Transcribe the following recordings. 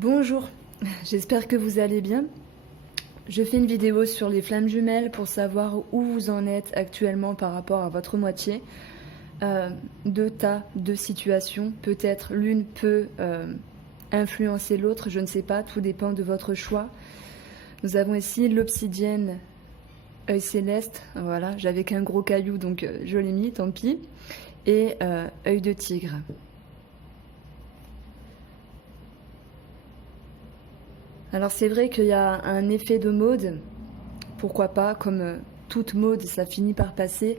Bonjour, j'espère que vous allez bien. Je fais une vidéo sur les flammes jumelles pour savoir où vous en êtes actuellement par rapport à votre moitié. Deux tas de situations, peut-être l'une peut influencer l'autre, je ne sais pas, tout dépend de votre choix. Nous avons ici l'obsidienne œil céleste, voilà, j'avais qu'un gros caillou donc je l'ai mis, tant pis, et œil de tigre. Alors c'est vrai qu'il y a un effet de mode, pourquoi pas, comme toute mode, ça finit par passer.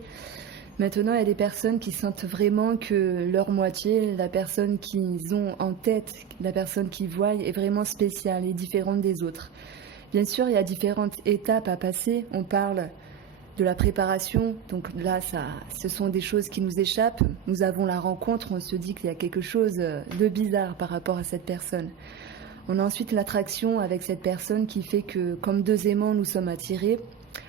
Maintenant, il y a des personnes qui sentent vraiment que leur moitié, la personne qu'ils ont en tête, la personne qu'ils voient est vraiment spéciale et différente des autres. Bien sûr, il y a différentes étapes à passer. On parle de la préparation, donc là, ce sont des choses qui nous échappent. Nous avons la rencontre, on se dit qu'il y a quelque chose de bizarre par rapport à cette personne. On a ensuite l'attraction avec cette personne qui fait que, comme deux aimants, nous sommes attirés.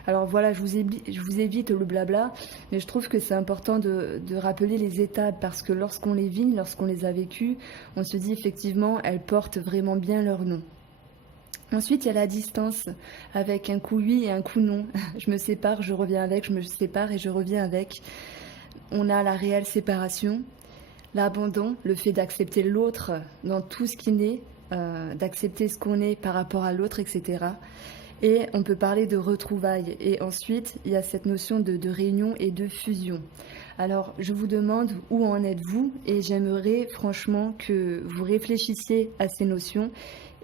Alors voilà, je vous évite le blabla, mais je trouve que c'est important de rappeler les étapes parce que lorsqu'on les vit, lorsqu'on les a vécues, on se dit effectivement, elles portent vraiment bien leur nom. Ensuite, il y a la distance avec un coup oui et un coup non. Je me sépare, je reviens avec, je me sépare et je reviens avec. On a la réelle séparation, l'abandon, le fait d'accepter l'autre dans tout ce qui naît, d'accepter ce qu'on est par rapport à l'autre, etc. Et on peut parler de retrouvailles. Et ensuite, il y a cette notion de réunion et de fusion. Alors, je vous demande où en êtes-vous et j'aimerais franchement que vous réfléchissiez à ces notions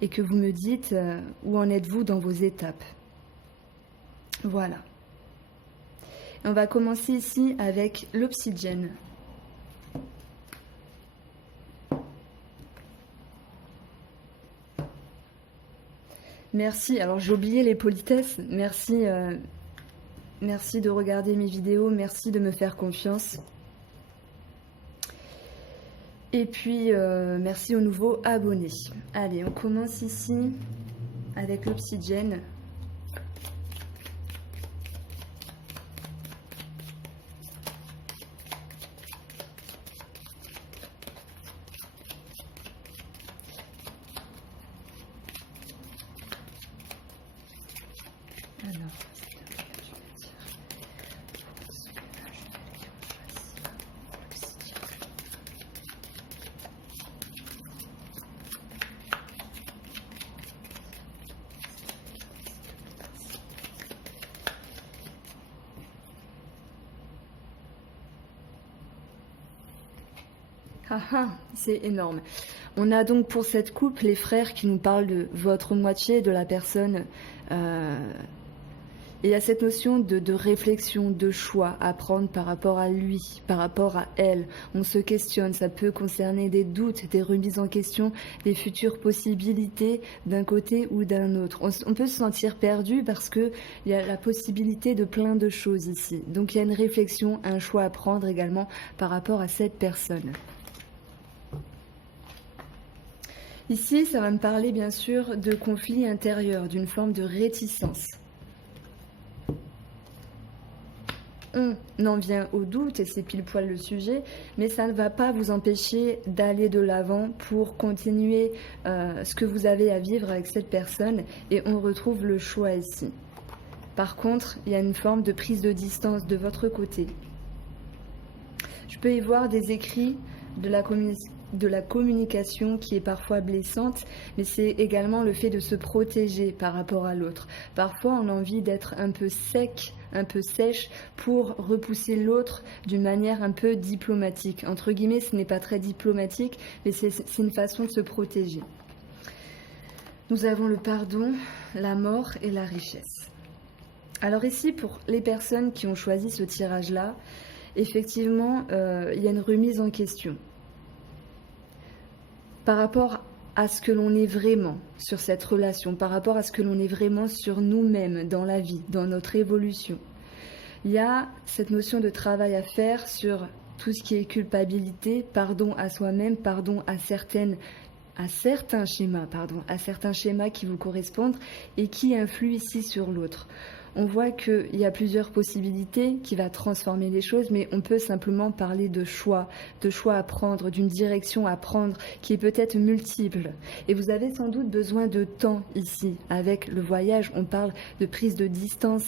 et que vous me dites où en êtes-vous dans vos étapes. Voilà. On va commencer ici avec l'obsidienne. Merci, alors j'ai oublié les politesses, merci de regarder mes vidéos, merci de me faire confiance. Et puis, merci aux nouveaux abonnés. Allez, on commence ici avec l'obsidienne. Ah ah, c'est énorme. On a donc pour cette coupe les frères qui nous parlent de votre moitié, de la personne. Et il y a cette notion de réflexion, de choix à prendre par rapport à lui, par rapport à elle. On se questionne, ça peut concerner des doutes, des remises en question, des futures possibilités d'un côté ou d'un autre. On peut se sentir perdu parce qu'il y a la possibilité de plein de choses ici. Donc il y a une réflexion, un choix à prendre également par rapport à cette personne. Ici, ça va me parler bien sûr de conflit intérieur, d'une forme de réticence. On en vient au doute, et c'est pile poil le sujet, mais ça ne va pas vous empêcher d'aller de l'avant pour continuer ce que vous avez à vivre avec cette personne, et on retrouve le choix ici. Par contre, il y a une forme de prise de distance de votre côté. Je peux y voir des écrits de la communication qui est parfois blessante, mais c'est également le fait de se protéger par rapport à l'autre. Parfois, on a envie d'être un peu sec, un peu sèche pour repousser l'autre d'une manière un peu diplomatique. Entre guillemets, ce n'est pas très diplomatique, mais c'est une façon de se protéger. Nous avons le pardon, la mort et la richesse. Alors ici, pour les personnes qui ont choisi ce tirage-là, effectivement, il y a une remise en question par rapport à ce que l'on est vraiment sur cette relation, par rapport à ce que l'on est vraiment sur nous-mêmes dans la vie, dans notre évolution. Il y a cette notion de travail à faire sur tout ce qui est culpabilité, pardon à soi-même, pardon à certains schémas qui vous correspondent et qui influent ici sur l'autre. on voit qu'il y a plusieurs possibilités qui va transformer les choses, mais on peut simplement parler de choix à prendre, d'une direction à prendre qui est peut-être multiple. Et vous avez sans doute besoin de temps ici. Avec le voyage, on parle de prise de distance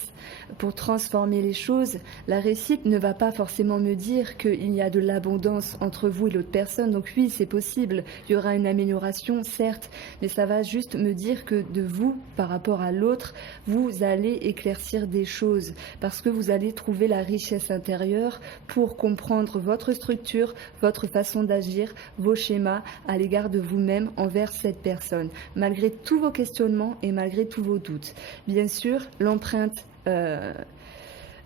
pour transformer les choses. La récite ne va pas forcément me dire qu'il y a de l'abondance entre vous et l'autre personne. Donc oui, c'est possible. Il y aura une amélioration, certes, mais ça va juste me dire que de vous, par rapport à l'autre, vous allez éclaircir des choses parce que vous allez trouver la richesse intérieure pour comprendre votre structure, votre façon d'agir, vos schémas à l'égard de vous-même envers cette personne, malgré tous vos questionnements et malgré tous vos doutes. Bien sûr, l'empreinte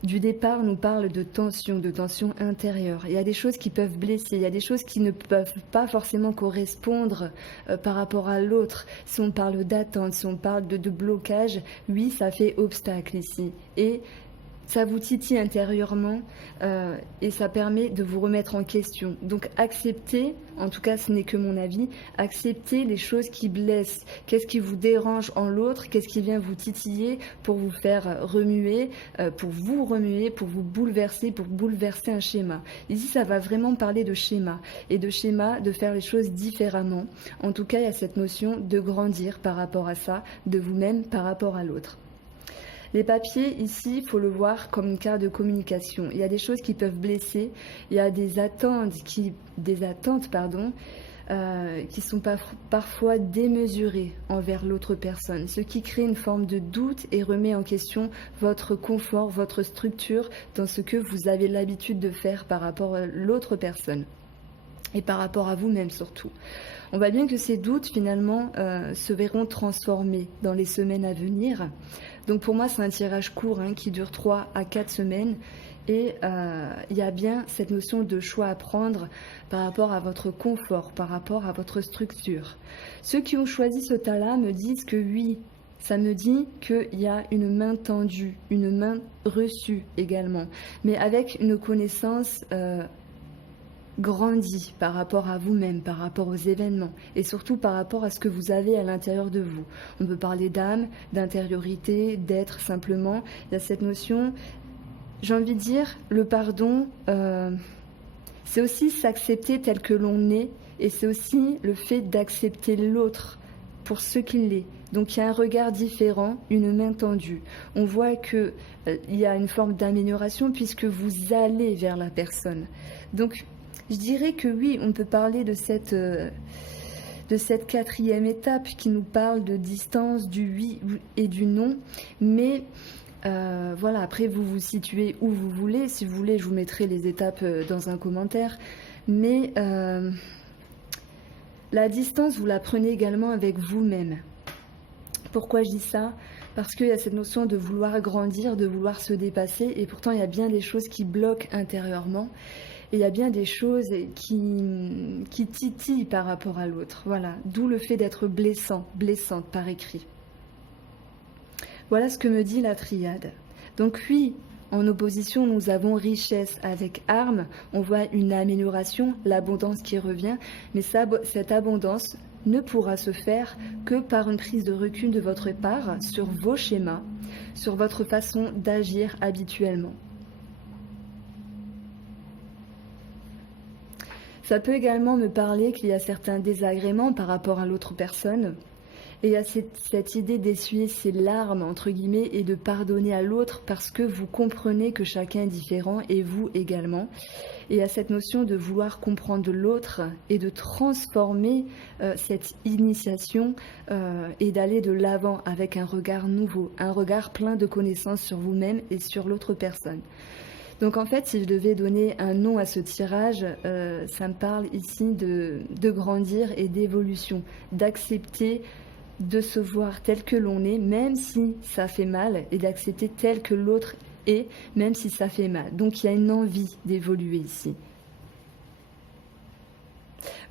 du départ nous parle de tension intérieure. Il y a des choses qui peuvent blesser, il y a des choses qui ne peuvent pas forcément correspondre par rapport à l'autre. Si on parle d'attente, si on parle de blocage, oui, ça fait obstacle ici. Et ça vous titille intérieurement et ça permet de vous remettre en question. Donc acceptez, en tout cas ce n'est que mon avis, acceptez les choses qui blessent. Qu'est-ce qui vous dérange en l'autre? Qu'est-ce qui vient vous titiller pour vous faire remuer, pour vous bouleverser, pour bouleverser un schéma? Ici, ça va vraiment parler de schéma et de schéma, de faire les choses différemment. En tout cas, il y a cette notion de grandir par rapport à ça, de vous-même par rapport à l'autre. Les papiers, ici, il faut le voir comme une carte de communication. Il y a des choses qui peuvent blesser, il y a des attentes qui sont parfois démesurées envers l'autre personne, ce qui crée une forme de doute et remet en question votre confort, votre structure dans ce que vous avez l'habitude de faire par rapport à l'autre personne et par rapport à vous-même surtout. On voit bien que ces doutes, finalement, se verront transformés dans les semaines à venir. Donc pour moi, c'est un tirage court qui dure 3 à 4 semaines. Et il y a bien cette notion de choix à prendre par rapport à votre confort, par rapport à votre structure. Ceux qui ont choisi ce tas-là me disent que oui, ça me dit qu'il y a une main tendue, une main reçue également, mais avec une connaissance grandie par rapport à vous-même, par rapport aux événements et surtout par rapport à ce que vous avez à l'intérieur de vous. On peut parler d'âme, d'intériorité, d'être simplement. Il y a cette notion, j'ai envie de dire, le pardon, c'est aussi s'accepter tel que l'on est et c'est aussi le fait d'accepter l'autre pour ce qu'il est. Donc il y a un regard différent, une main tendue. On voit qu'il y a une forme d'amélioration puisque vous allez vers la personne. Donc je dirais que oui, on peut parler de cette 4e étape qui nous parle de distance, du oui et du non. Mais voilà, après vous vous situez où vous voulez. Si vous voulez, je vous mettrai les étapes dans un commentaire. Mais la distance, vous la prenez également avec vous-même. Pourquoi je dis ça? Parce qu'il y a cette notion de vouloir grandir, de vouloir se dépasser. Et pourtant, il y a bien des choses qui bloquent intérieurement. Et il y a bien des choses qui titillent par rapport à l'autre. Voilà, d'où le fait d'être blessante par écrit. Voilà ce que me dit la triade. Donc oui, en opposition, nous avons richesse avec armes. On voit une amélioration, l'abondance qui revient. Mais cette abondance ne pourra se faire que par une prise de recul de votre part sur vos schémas, sur votre façon d'agir habituellement. Ça peut également me parler qu'il y a certains désagréments par rapport à l'autre personne. Et il y a cette idée d'essuyer ses larmes, entre guillemets, et de pardonner à l'autre parce que vous comprenez que chacun est différent et vous également. Et il y a cette notion de vouloir comprendre l'autre et de transformer cette initiation et d'aller de l'avant avec un regard nouveau, un regard plein de connaissances sur vous-même et sur l'autre personne. Donc en fait, si je devais donner un nom à ce tirage, ça me parle ici de grandir et d'évolution, d'accepter de se voir tel que l'on est, même si ça fait mal, et d'accepter tel que l'autre est, même si ça fait mal. Donc il y a une envie d'évoluer ici.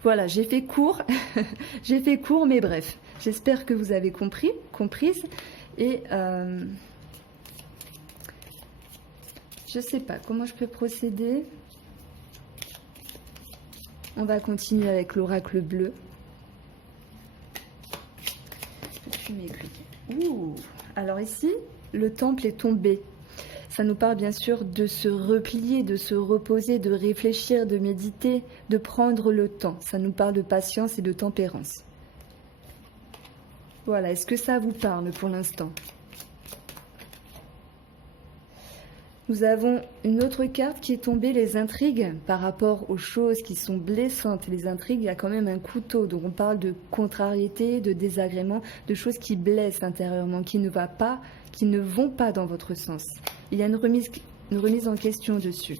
Voilà, j'ai fait court, mais bref. J'espère que vous avez comprise. Et je sais pas comment je peux procéder. On va continuer avec l'oracle bleu. Ouh. Alors ici, le temple est tombé. Ça nous parle bien sûr de se replier, de se reposer, de réfléchir, de méditer, de prendre le temps. Ça nous parle de patience et de tempérance. Voilà, est-ce que ça vous parle pour l'instant? Nous avons une autre carte qui est tombée, les intrigues, par rapport aux choses qui sont blessantes. Les intrigues, il y a quand même un couteau, donc on parle de contrariété, de désagrément, de choses qui blessent intérieurement, qui ne vont pas dans votre sens. Il y a une remise en question dessus.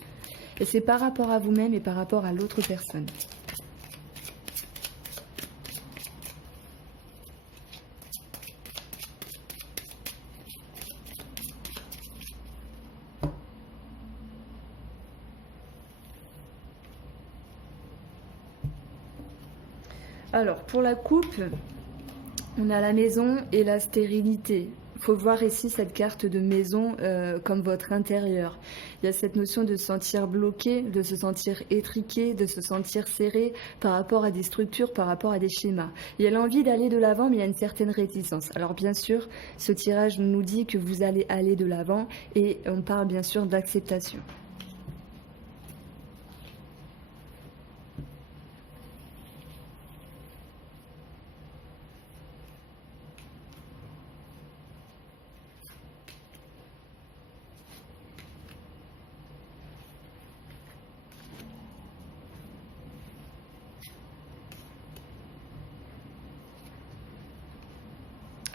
Et c'est par rapport à vous-même et par rapport à l'autre personne. Alors, pour la coupe, on a la maison et la stérilité. Il faut voir ici cette carte de maison comme votre intérieur. Il y a cette notion de se sentir bloqué, de se sentir étriqué, de se sentir serré par rapport à des structures, par rapport à des schémas. Il y a l'envie d'aller de l'avant, mais il y a une certaine réticence. Alors bien sûr, ce tirage nous dit que vous allez aller de l'avant et on parle bien sûr d'acceptation.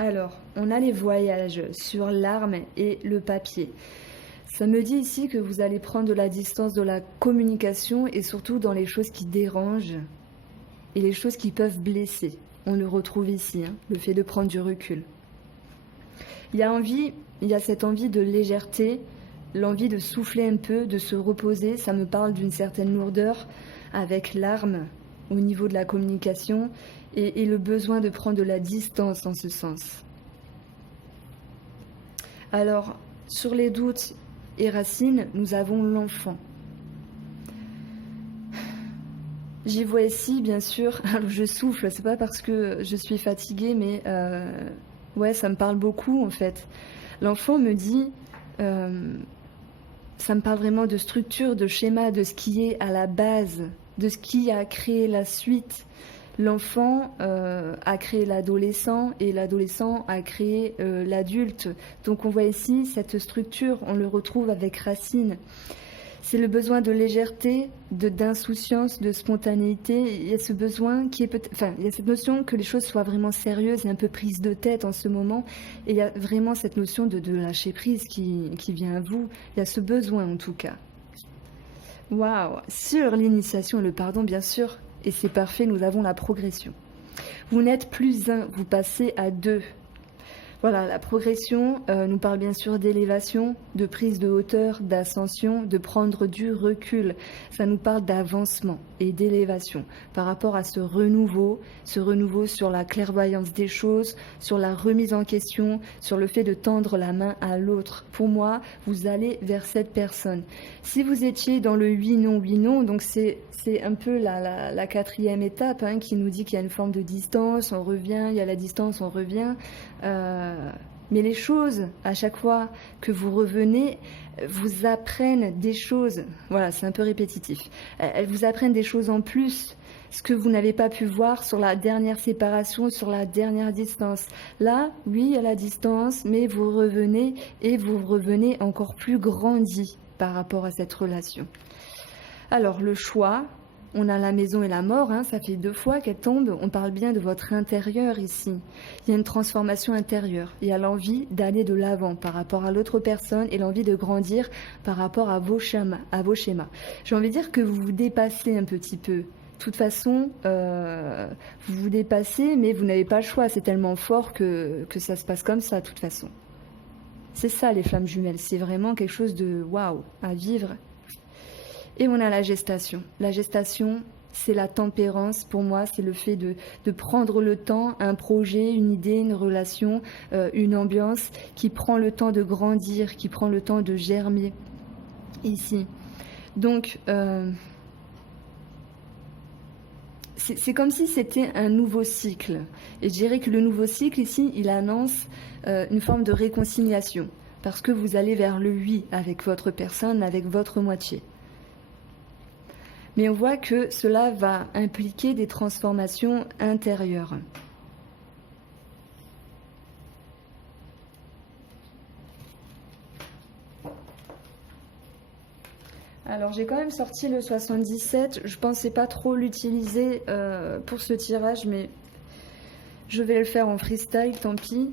Alors, on a les voyages sur l'arme et le papier. Ça me dit ici que vous allez prendre de la distance de la communication et surtout dans les choses qui dérangent et les choses qui peuvent blesser. On le retrouve ici, hein, le fait de prendre du recul. Il y a cette envie de légèreté, l'envie de souffler un peu, de se reposer. Ça me parle d'une certaine lourdeur avec l'arme au niveau de la communication et le besoin de prendre de la distance en ce sens. Alors, sur les doutes et racines, nous avons l'enfant. J'y vois ici, bien sûr, alors je souffle, c'est pas parce que je suis fatiguée, mais ouais, ça me parle beaucoup en fait. L'enfant me dit, ça me parle vraiment de structure, de schéma, de ce qui est à la base, de ce qui a créé la suite. L'enfant a créé l'adolescent et l'adolescent a créé l'adulte. Donc on voit ici cette structure, on le retrouve avec Racine. C'est le besoin de légèreté, d'insouciance, de spontanéité. Il y a ce besoin qui est il y a cette notion que les choses soient vraiment sérieuses et un peu prises de tête en ce moment. Et il y a vraiment cette notion de lâcher prise qui vient à vous. Il y a ce besoin en tout cas. Waouh! Sur l'initiation et le pardon, bien sûr. Et c'est parfait, nous avons la progression. Vous n'êtes plus un, vous passez à deux. Voilà, la progression nous parle bien sûr d'élévation, de prise de hauteur, d'ascension, de prendre du recul. Ça nous parle d'avancement et d'élévation par rapport à ce renouveau sur la clairvoyance des choses, sur la remise en question, sur le fait de tendre la main à l'autre. Pour moi, vous allez vers cette personne. Si vous étiez dans le oui, non, donc c'est un peu la quatrième étape hein, qui nous dit qu'il y a une forme de distance, on revient, il y a la distance, on revient. Mais les choses, à chaque fois que vous revenez, vous apprennent des choses. Voilà, c'est un peu répétitif. Elles vous apprennent des choses en plus, ce que vous n'avez pas pu voir sur la dernière séparation, sur la dernière distance. Là, oui, il y a la distance, mais vous revenez et vous revenez encore plus grandi par rapport à cette relation. Alors, le choix... On a la maison et la mort, hein, ça fait 2 fois qu'elle tombe. On parle bien de votre intérieur ici. Il y a une transformation intérieure. Il y a l'envie d'aller de l'avant par rapport à l'autre personne et l'envie de grandir par rapport à vos schémas. J'ai envie de dire que vous vous dépassez un petit peu. De toute façon, vous vous dépassez, mais vous n'avez pas le choix. C'est tellement fort que ça se passe comme ça, de toute façon. C'est ça, les flammes jumelles. C'est vraiment quelque chose de waouh à vivre. Et on a la gestation. La gestation, c'est la tempérance. Pour moi, c'est le fait de prendre le temps, un projet, une idée, une relation, une ambiance qui prend le temps de grandir, qui prend le temps de germer ici. Donc, c'est comme si c'était un nouveau cycle. Et je dirais que le nouveau cycle ici, il annonce une forme de réconciliation. parce que vous allez vers le oui avec votre personne, avec votre moitié. Mais on voit que cela va impliquer des transformations intérieures. Alors j'ai quand même sorti le 77, je pensais pas trop l'utiliser pour ce tirage, mais je vais le faire en freestyle, tant pis.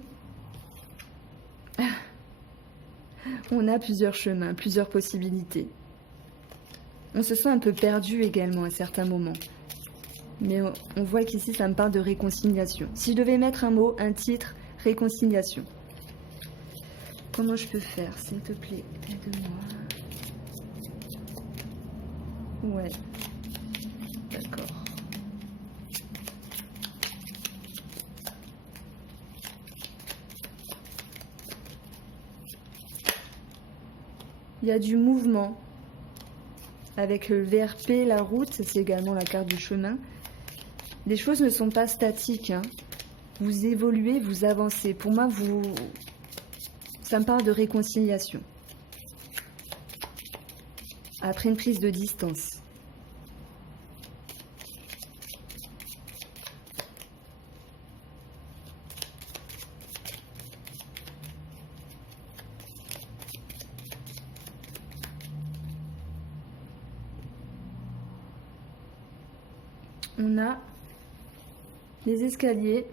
On a plusieurs chemins, plusieurs possibilités. On se sent un peu perdu également à certains moments. Mais on voit qu'ici, ça me parle de réconciliation. Si je devais mettre un mot, un titre, réconciliation. Comment je peux faire, s'il te plaît? Aide-moi. Ouais. D'accord. Il y a du mouvement. Avec le VRP, la route, c'est également la carte du chemin. Les choses ne sont pas statiques. Hein. Vous évoluez, vous avancez. Pour moi, ça me parle de réconciliation. Après une prise de distance. On a les escaliers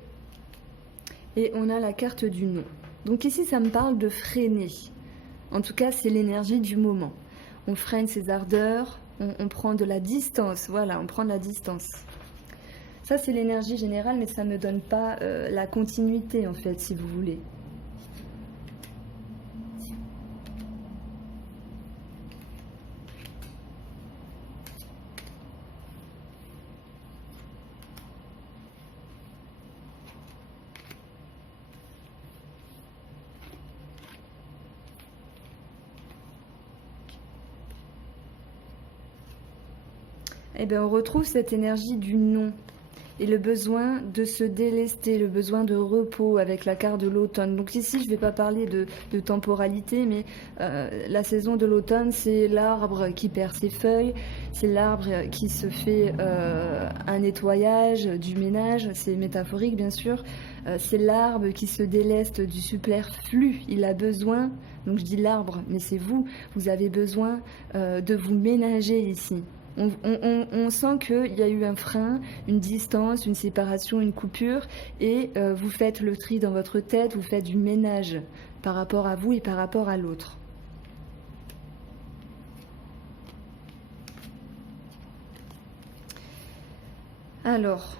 et on a la carte du non. Donc ici, ça me parle de freiner. En tout cas, c'est l'énergie du moment. On freine ses ardeurs, on prend de la distance. Voilà, on prend de la distance. Ça, c'est l'énergie générale, mais ça ne me donne pas la continuité, en fait, si vous voulez. Eh bien, on retrouve cette énergie du non et le besoin de se délester, le besoin de repos avec la carte de l'automne. Donc ici, je ne vais pas parler de temporalité, mais la saison de l'automne, c'est l'arbre qui perd ses feuilles, c'est l'arbre qui se fait un nettoyage, du ménage, c'est métaphorique bien sûr, c'est l'arbre qui se déleste du superflu, il a besoin, donc je dis l'arbre, mais c'est vous, vous avez besoin de vous ménager ici. On sent qu'il y a eu un frein, une distance, une séparation, une coupure, et vous faites le tri dans votre tête, vous faites du ménage par rapport à vous et par rapport à l'autre. Alors,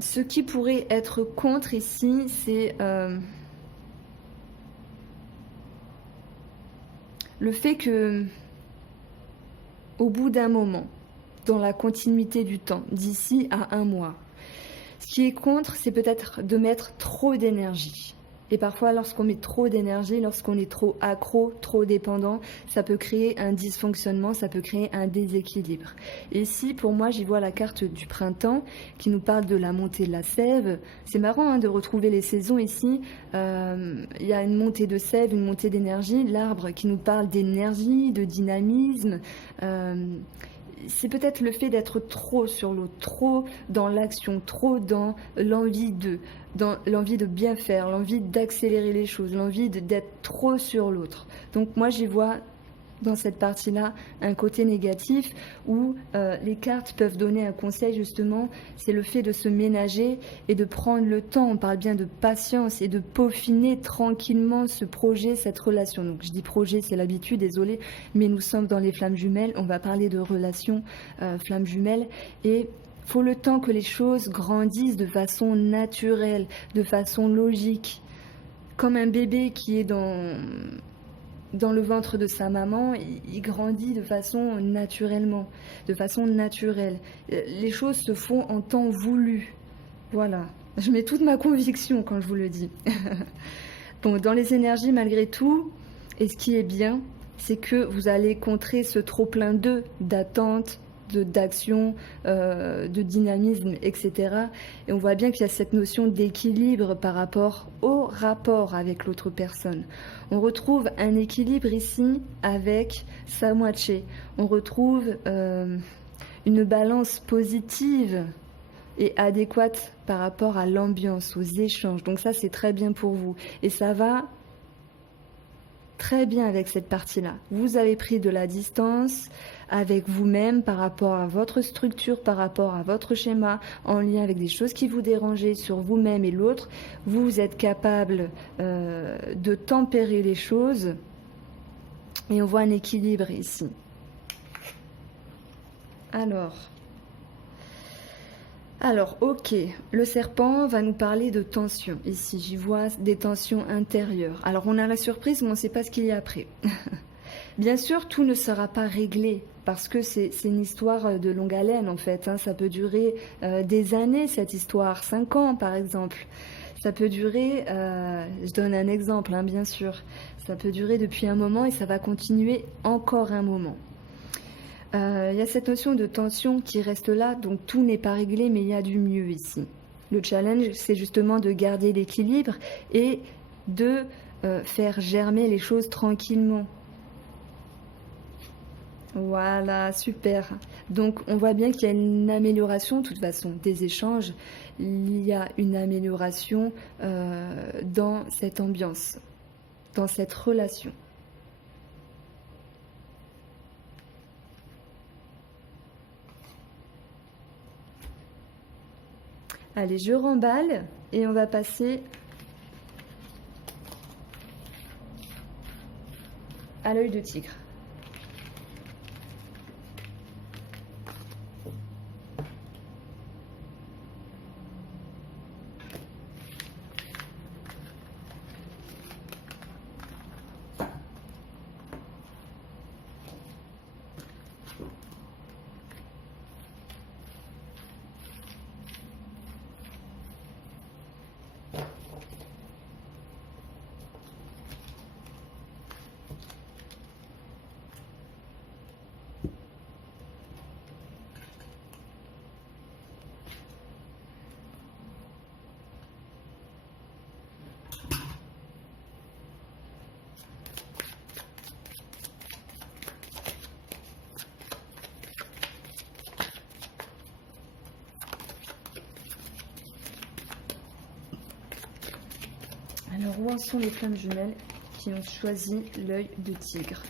ce qui pourrait être contre ici, c'est le fait que au bout d'un moment, dans la continuité du temps, d'ici à un mois. Ce qui est contre, c'est peut-être de mettre trop d'énergie. Et parfois, lorsqu'on met trop d'énergie, lorsqu'on est trop accro, trop dépendant, ça peut créer un dysfonctionnement, ça peut créer un déséquilibre. Et ici, pour moi, j'y vois la carte du printemps qui nous parle de la montée de la sève. C'est marrant hein, de retrouver les saisons ici. Il y a une montée de sève, une montée d'énergie. L'arbre qui nous parle d'énergie, de dynamisme. C'est peut-être le fait d'être trop sur l'eau, trop dans l'action, trop dans l'envie de bien faire, l'envie d'accélérer les choses, l'envie d'être trop sur l'autre. Donc moi j'y vois dans cette partie-là un côté négatif où les cartes peuvent donner un conseil justement, c'est le fait de se ménager et de prendre le temps, on parle bien de patience et de peaufiner tranquillement ce projet, cette relation. Donc je dis projet, c'est l'habitude, désolé, mais nous sommes dans les flammes jumelles, on va parler de relations flammes jumelles et faut le temps que les choses grandissent de façon naturelle, de façon logique, comme un bébé qui est dans le ventre de sa maman, il grandit de façon naturellement, de façon naturelle. Les choses se font en temps voulu. Voilà. Je mets toute ma conviction quand je vous le dis. Bon, dans les énergies, malgré tout, et ce qui est bien, c'est que vous allez contrer ce trop-plein d'attente, d'action, de dynamisme, etc. Et on voit bien qu'il y a cette notion d'équilibre par rapport au nouveau rapport avec l'autre personne. On retrouve un équilibre ici avec sa moitié. On retrouve une balance positive et adéquate par rapport à l'ambiance, aux échanges. Donc ça, c'est très bien pour vous. Et ça va très bien avec cette partie-là. Vous avez pris de la distance avec vous-même par rapport à votre structure, par rapport à votre schéma, en lien avec des choses qui vous dérangeaient sur vous-même et l'autre. Vous êtes capable de tempérer les choses et on voit un équilibre ici. Alors, ok, le serpent va nous parler de tension. Ici, j'y vois des tensions intérieures. Alors, on a la surprise, mais on ne sait pas ce qu'il y a après. Bien sûr, tout ne sera pas réglé, parce que c'est une histoire de longue haleine, en fait. Ça peut durer des années, cette histoire, 5 ans, par exemple. Ça peut durer, je donne un exemple, bien sûr. Ça peut durer depuis un moment et ça va continuer encore un moment. Il y a cette notion de tension qui reste là, donc tout n'est pas réglé, mais il y a du mieux ici. Le challenge, c'est justement de garder l'équilibre et de faire germer les choses tranquillement. Voilà, super. Donc on voit bien qu'il y a une amélioration, de toute façon, des échanges. Il y a une amélioration dans cette ambiance, dans cette relation. Allez, je remballe et on va passer à l'œil de tigre. Alors, où en sont les flammes jumelles qui ont choisi l'œil de tigre?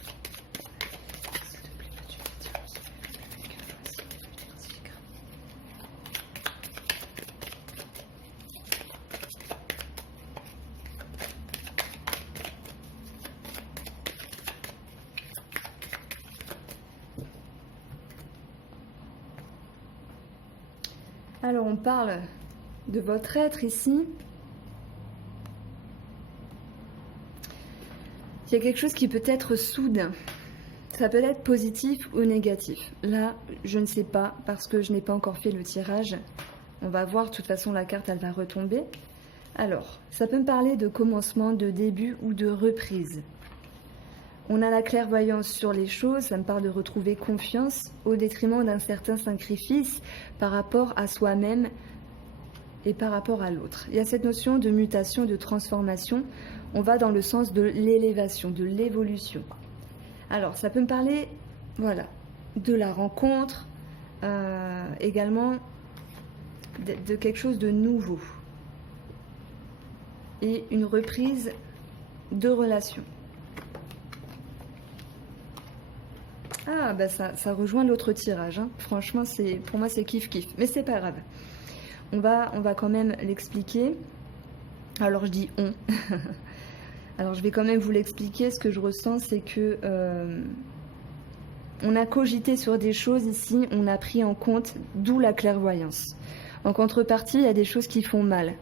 Alors, on parle de votre être ici. Il y a quelque chose qui peut être soudain. Ça peut être positif ou négatif. Là, je ne sais pas parce que je n'ai pas encore fait le tirage. On va voir, de toute façon, la carte, elle va retomber. Alors, ça peut me parler de commencement, de début ou de reprise. On a la clairvoyance sur les choses, ça me parle de retrouver confiance au détriment d'un certain sacrifice par rapport à soi-même et par rapport à l'autre. Il y a cette notion de mutation, de transformation. On va dans le sens de l'élévation, de l'évolution. Alors, ça peut me parler, voilà, de la rencontre, également de quelque chose de nouveau. Et une reprise de relation. Ah, bah ça rejoint l'autre tirage. Franchement, pour moi, c'est kiff-kiff. Mais c'est pas grave. On va quand même l'expliquer. Alors, je dis on. Alors, je vais quand même vous l'expliquer. Ce que je ressens, c'est que on a cogité sur des choses ici, on a pris en compte, d'où la clairvoyance. En contrepartie, il y a des choses qui font mal.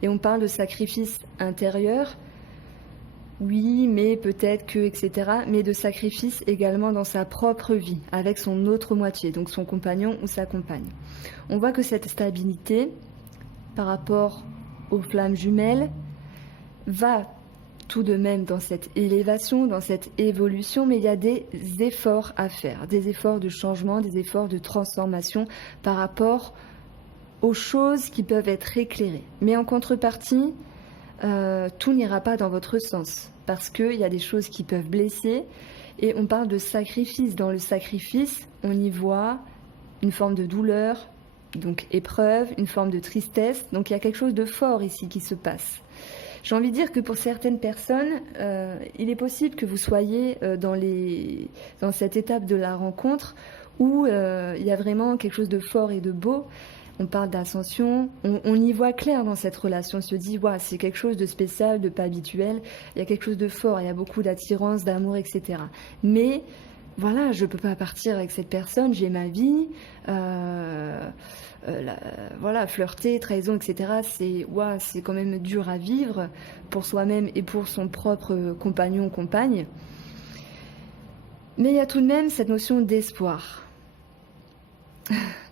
Et on parle de sacrifice intérieur. Oui, mais peut-être que, etc. Mais de sacrifice également dans sa propre vie, avec son autre moitié, donc son compagnon ou sa compagne. On voit que cette stabilité, par rapport aux flammes jumelles, va tout de même dans cette élévation, dans cette évolution, mais il y a des efforts à faire, des efforts de changement, des efforts de transformation par rapport aux choses qui peuvent être éclairées. Mais en contrepartie, tout n'ira pas dans votre sens. Parce qu'il y a des choses qui peuvent blesser. Et on parle de sacrifice. Dans le sacrifice, on y voit une forme de douleur, donc épreuve, une forme de tristesse. Donc il y a quelque chose de fort ici qui se passe. J'ai envie de dire que pour certaines personnes, il est possible que vous soyez dans cette étape de la rencontre où il y a vraiment quelque chose de fort et de beau. On parle d'ascension, on y voit clair dans cette relation. On se dit, ouais, c'est quelque chose de spécial, de pas habituel. Il y a quelque chose de fort, il y a beaucoup d'attirance, d'amour, etc. Mais voilà, je ne peux pas partir avec cette personne, j'ai ma vie. Voilà, flirter, trahison, etc. C'est quand même dur à vivre pour soi-même et pour son propre compagnon ou compagne. Mais il y a tout de même cette notion d'espoir.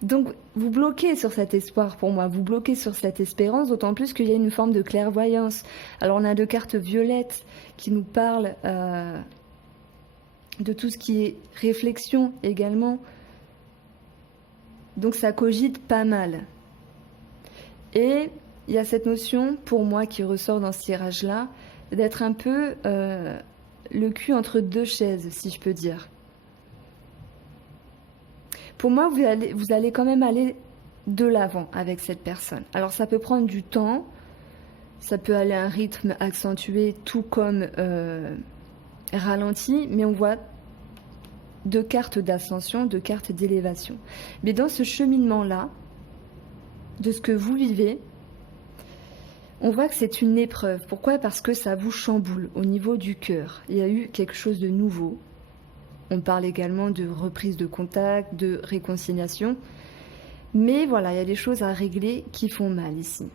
Donc vous bloquez sur cet espoir pour moi, vous bloquez sur cette espérance, d'autant plus qu'il y a une forme de clairvoyance. Alors on a 2 cartes violettes qui nous parlent de tout ce qui est réflexion également. Donc ça cogite pas mal. Et il y a cette notion, pour moi, qui ressort dans ce tirage-là, d'être un peu le cul entre 2 chaises, si je peux dire. Pour moi, vous allez quand même aller de l'avant avec cette personne. Alors ça peut prendre du temps, ça peut aller à un rythme accentué, tout comme ralenti, mais on voit 2 cartes d'ascension, 2 cartes d'élévation. Mais dans ce cheminement-là, de ce que vous vivez, on voit que c'est une épreuve. Pourquoi ? Parce que ça vous chamboule au niveau du cœur. Il y a eu quelque chose de nouveau. On parle également de reprise de contact, de réconciliation. Mais voilà, il y a des choses à régler qui font mal ici.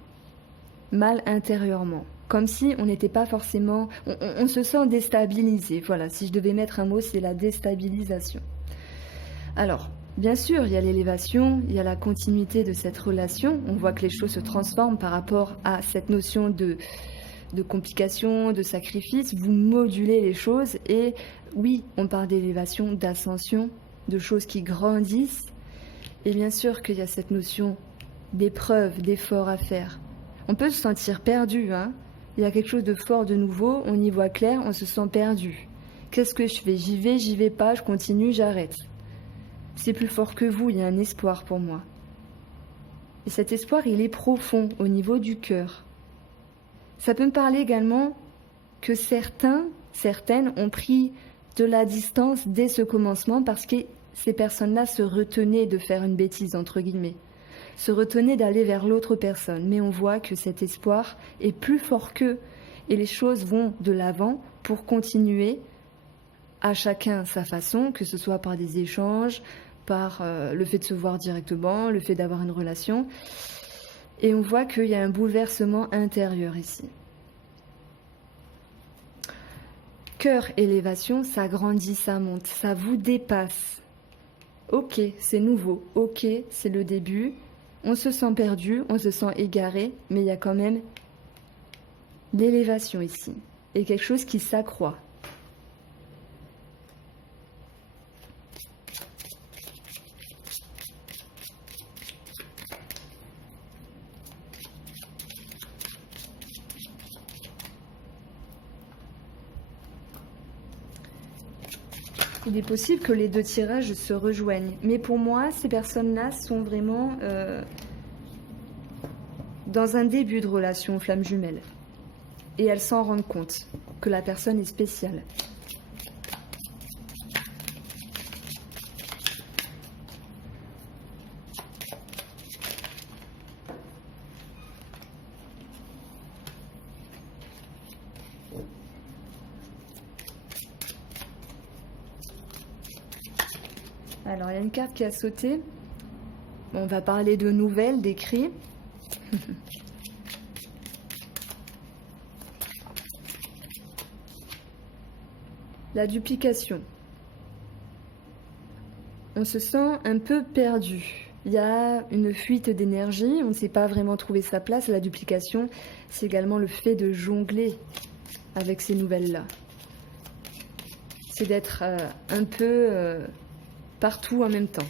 Mal intérieurement. Comme si on n'était pas forcément... On se sent déstabilisé. Voilà, si je devais mettre un mot, c'est la déstabilisation. Alors, bien sûr, il y a l'élévation, il y a la continuité de cette relation. On voit que les choses se transforment par rapport à cette notion de complications, de sacrifice. Vous modulez les choses et oui, on parle d'élévation, d'ascension, de choses qui grandissent. Et bien sûr qu'il y a cette notion d'épreuve, d'effort à faire. On peut se sentir perdu, hein. Il y a quelque chose de fort, de nouveau, on y voit clair, on se sent perdu. Qu'est-ce que je fais ? J'y vais pas, je continue, j'arrête. C'est plus fort que vous, il y a un espoir pour moi. Et cet espoir, il est profond au niveau du cœur. Ça peut me parler également que certaines ont pris de la distance dès ce commencement parce que ces personnes-là se retenaient de faire une bêtise, entre guillemets. Se retenaient d'aller vers l'autre personne. Mais on voit que cet espoir est plus fort qu'eux. Et les choses vont de l'avant pour continuer à chacun sa façon, que ce soit par des échanges, par le fait de se voir directement, le fait d'avoir une relation. Et on voit qu'il y a un bouleversement intérieur ici. Cœur, élévation, ça grandit, ça monte, ça vous dépasse. Ok, c'est nouveau, ok, c'est le début. On se sent perdu, on se sent égaré, mais il y a quand même l'élévation ici. Et quelque chose qui s'accroît. Il est possible que les 2 tirages se rejoignent. Mais pour moi, ces personnes-là sont vraiment dans un début de relation flamme jumelle. Et elles s'en rendent compte que la personne est spéciale. Alors, il y a une carte qui a sauté. Bon, on va parler de nouvelles, d'écrits. La duplication. On se sent un peu perdu. Il y a une fuite d'énergie, on ne sait pas vraiment trouver sa place. La duplication, c'est également le fait de jongler avec ces nouvelles-là. C'est d'être un peu partout en même temps.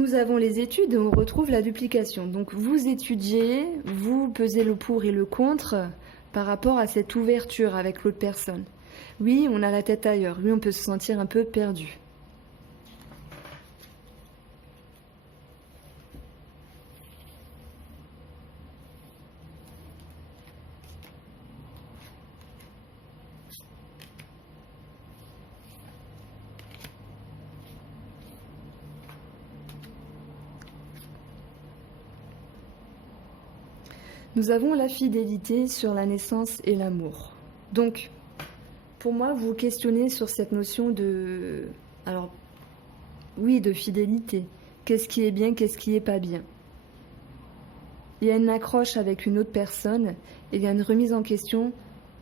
Nous avons les études et on retrouve la duplication. Donc vous étudiez, vous pesez le pour et le contre par rapport à cette ouverture avec l'autre personne. Oui, on a la tête ailleurs. Oui, on peut se sentir un peu perdu. Nous avons la fidélité sur la naissance et l'amour. Donc, pour moi, vous questionnez sur cette notion de... Alors, oui, de fidélité. Qu'est-ce qui est bien, qu'est-ce qui est pas bien? Il y a une accroche avec une autre personne et il y a une remise en question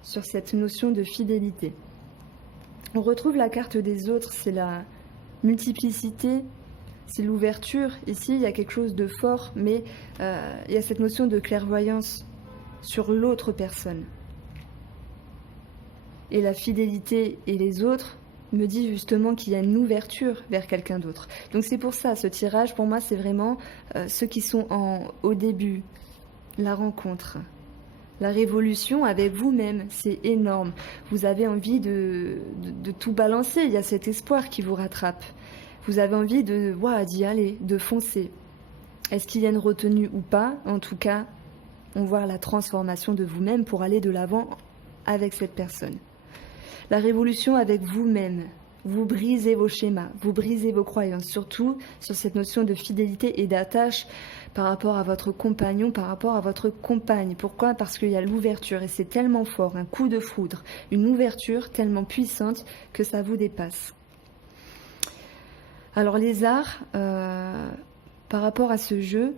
sur cette notion de fidélité. On retrouve la carte des autres, c'est la multiplicité, c'est l'ouverture. Ici, il y a quelque chose de fort, mais il y a cette notion de clairvoyance sur l'autre personne. Et la fidélité et les autres me dit justement qu'il y a une ouverture vers quelqu'un d'autre. Donc c'est pour ça, ce tirage, pour moi, c'est vraiment ceux qui sont au début, la rencontre. La révolution avec vous-même, c'est énorme. Vous avez envie de tout balancer, il y a cet espoir qui vous rattrape. Vous avez envie d'y aller, de foncer. Est-ce qu'il y a une retenue ou pas? En tout cas, on voit la transformation de vous-même pour aller de l'avant avec cette personne. La révolution avec vous-même. Vous brisez vos schémas, vous brisez vos croyances, surtout sur cette notion de fidélité et d'attache par rapport à votre compagnon, par rapport à votre compagne. Pourquoi? Parce qu'il y a l'ouverture et c'est tellement fort, un coup de foudre, une ouverture tellement puissante que ça vous dépasse. Alors les arts, par rapport à ce jeu,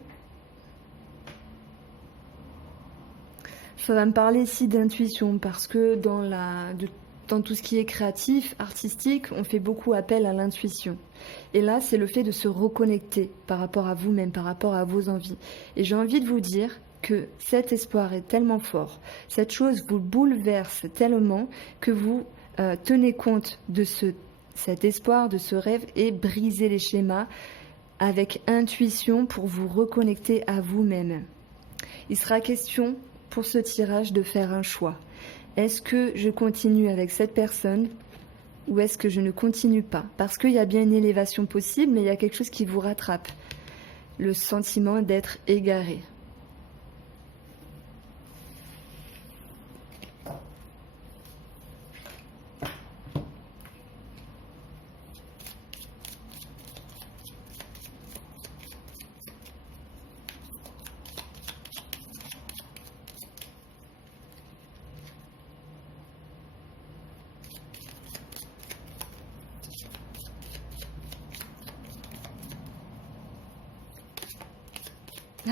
ça va me parler ici d'intuition parce que dans tout ce qui est créatif, artistique, on fait beaucoup appel à l'intuition. Et là, c'est le fait de se reconnecter par rapport à vous-même, par rapport à vos envies. Et j'ai envie de vous dire que cet espoir est tellement fort, cette chose vous bouleverse tellement que vous tenez compte de cet espoir, de ce rêve et brisez les schémas avec intuition pour vous reconnecter à vous-même. Il sera question pour ce tirage de faire un choix. Est-ce que je continue avec cette personne ou est-ce que je ne continue pas? Parce qu'il y a bien une élévation possible, mais il y a quelque chose qui vous rattrape. Le sentiment d'être égaré.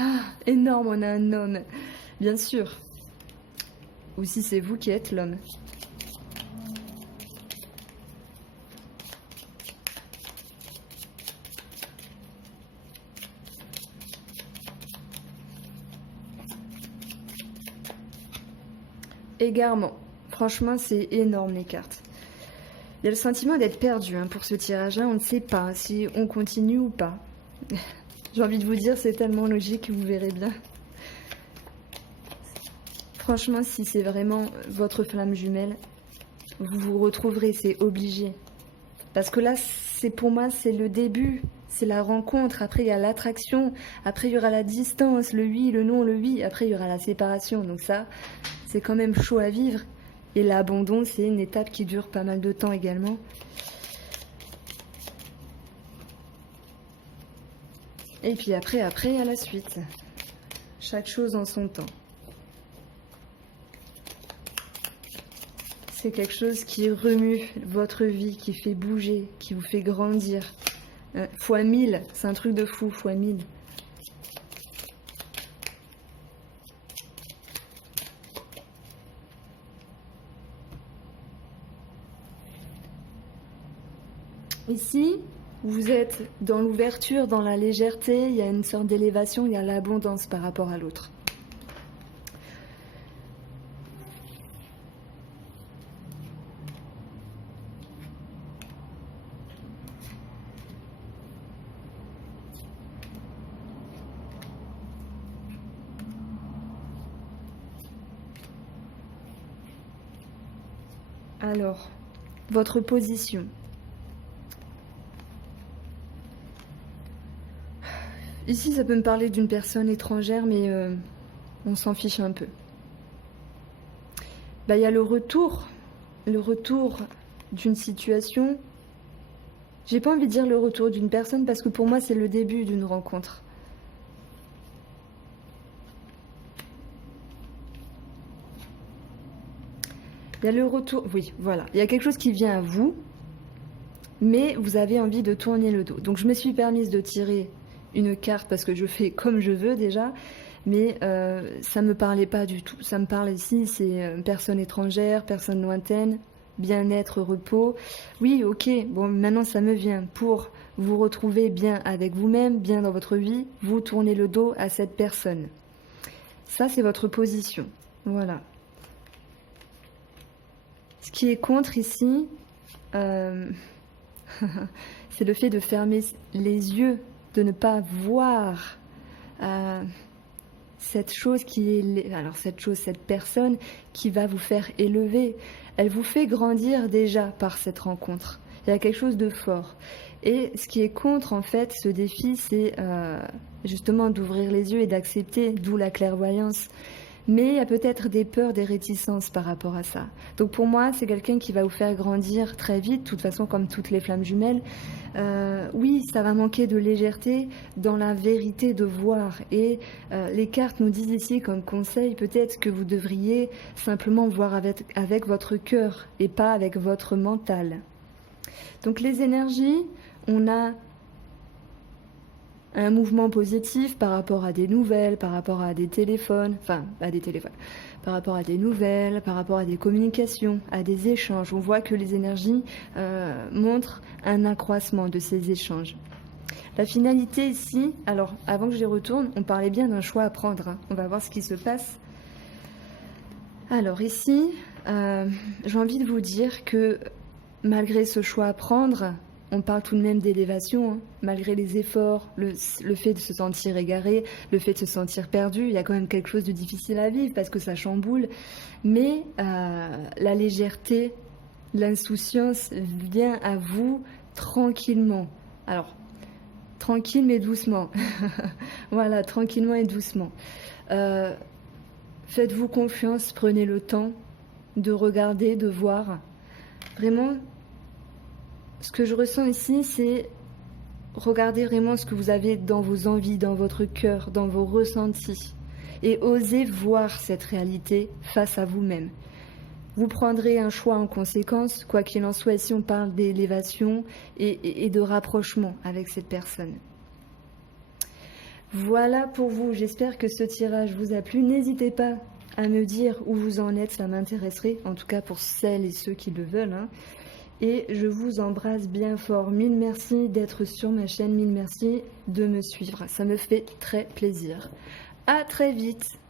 Ah, énorme, on a un homme. Bien sûr. Ou si c'est vous qui êtes l'homme. Égarement. Franchement, c'est énorme les cartes. Il y a le sentiment d'être perdu pour ce tirage-là. On ne sait pas si on continue ou pas. J'ai envie de vous dire, c'est tellement logique, vous verrez bien. Franchement, si c'est vraiment votre flamme jumelle, vous vous retrouverez, c'est obligé. Parce que là, pour moi, c'est le début, c'est la rencontre. Après, il y a l'attraction. Après, il y aura la distance, le oui, le non, le oui. Après, il y aura la séparation. Donc ça, c'est quand même chaud à vivre. Et l'abandon, c'est une étape qui dure pas mal de temps également. Et puis après, il y a la suite. Chaque chose en son temps. C'est quelque chose qui remue votre vie, qui fait bouger, qui vous fait grandir. Fois 1000, c'est un truc de fou, fois 1000. Ici, vous êtes dans l'ouverture, dans la légèreté, il y a une sorte d'élévation, il y a l'abondance par rapport à l'autre. Alors, votre position. Ici, ça peut me parler d'une personne étrangère, mais on s'en fiche un peu. Bah, il y a le retour d'une situation. J'ai pas envie de dire le retour d'une personne parce que pour moi, c'est le début d'une rencontre. Il y a le retour, oui, voilà. Il y a quelque chose qui vient à vous, mais vous avez envie de tourner le dos. Donc je me suis permise de tirer une carte parce que je fais comme je veux déjà, mais ça me parlait pas du tout. Ça me parle ici, c'est personne étrangère, personne lointaine, bien-être, repos. Oui, ok, bon, maintenant ça me vient. Pour vous retrouver bien avec vous-même, bien dans votre vie, vous tournez le dos à cette personne. Ça, c'est votre position. Voilà. Ce qui est contre ici, c'est le fait de fermer les yeux, de ne pas voir cette chose qui est... Alors cette personne qui va vous faire élever, elle vous fait grandir déjà par cette rencontre. Il y a quelque chose de fort. Et ce qui est contre, en fait, ce défi, c'est justement d'ouvrir les yeux et d'accepter, d'où la clairvoyance. Mais il y a peut-être des peurs, des réticences par rapport à ça. Donc pour moi, c'est quelqu'un qui va vous faire grandir très vite, de toute façon comme toutes les flammes jumelles. Oui, ça va manquer de légèreté dans la vérité de voir. Et les cartes nous disent ici comme conseil, peut-être que vous devriez simplement voir avec votre cœur et pas avec votre mental. Donc les énergies, on a un mouvement positif par rapport à des nouvelles, par rapport à des téléphones, enfin, pas des téléphones, par rapport à des nouvelles, par rapport à des communications, à des échanges. On voit que les énergies montrent un accroissement de ces échanges. La finalité ici, alors avant que je les retourne, on parlait bien d'un choix à prendre. Hein. On va voir ce qui se passe. Alors ici, j'ai envie de vous dire que malgré ce choix à prendre, on parle tout de même d'élévation, hein. Malgré les efforts, le fait de se sentir égaré, le fait de se sentir perdu, il y a quand même quelque chose de difficile à vivre parce que ça chamboule. Mais la légèreté, l'insouciance vient à vous tranquillement. Alors, tranquille mais doucement. Voilà, tranquillement et doucement. Faites-vous confiance, prenez le temps de regarder, de voir. Vraiment, ce que je ressens ici, c'est regarder vraiment ce que vous avez dans vos envies, dans votre cœur, dans vos ressentis. Et osez voir cette réalité face à vous-même. Vous prendrez un choix en conséquence, quoi qu'il en soit, si on parle d'élévation et de rapprochement avec cette personne. Voilà pour vous, j'espère que ce tirage vous a plu. N'hésitez pas à me dire où vous en êtes, ça m'intéresserait, en tout cas pour celles et ceux qui le veulent. Hein. Et je vous embrasse bien fort. Mille merci d'être sur ma chaîne, mille merci de me suivre. Ça me fait très plaisir. À très vite.